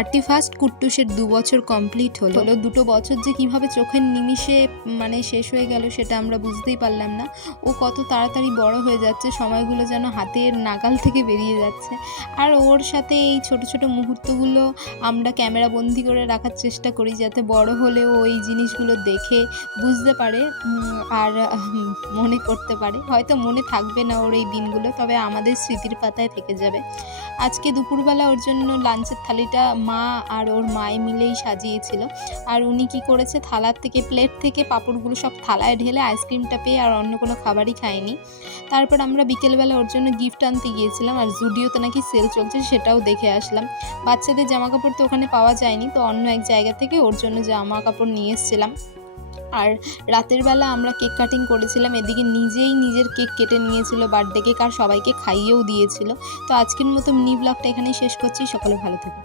31 কুট্টুসের 2 বছর কমপ্লিট হলো। 2টো বছর যে কিভাবে চোখের নিমিষে শেষ হয়ে গেল সেটা আমরা বুঝতেই পারলাম না। ও কত তাড়াতাড়ি বড় হয়ে যাচ্ছে, সময়গুলো যেন হাতের নাগাল থেকে বেরিয়ে যাচ্ছে। আর ওর সাথে এই ছোট ছোট মুহূর্তগুলো আমরা ক্যামেরা বন্দি করে রাখার চেষ্টা করি, যাতে বড় হলেও ওই জিনিসগুলো দেখে বুঝতে পারে আর মনে করতে পারে। হয়তো মনে থাকবে না ওর এই দিনগুলো, তবে আমাদের স্মৃতির পাতায় থেকে যাবে। আজকে দুপুরবেলা ওর জন্য লাঞ্চের থালিটা মা আর ওর মায়ে মিলেই সাজিয়েছিল। আর উনি কি করেছে, প্লেট থেকে পাঁপড়গুলো সব থালায় ঢেলে আইসক্রিমটা পেয়ে আর অন্য কোনো খাবারই খায়নি। তারপর আমরা বিকেলবেলা ওর জন্য গিফট আনতে গিয়েছিলাম, আর জুডিওতে নাকি সেল চলছে সেটাও দেখে আসলাম। বাচ্চাদের জামা কাপড় তো ওখানে পাওয়া যায়নি, তো অন্য এক জায়গা থেকে ওর জন্য জামা কাপড় নিয়ে এসেছিলাম। আর রাতের বেলা আমরা কেক কাটিং করেছিলাম, এদিকে নিজেই নিজের কেক কেটে নিয়েছিল, বার্থডে কেক, আর সবাইকে খাইয়েও দিয়েছিল। তো আজকের মতো মিনি ব্লগটা এখানেই শেষ করছি। সকলে ভালো থেকো।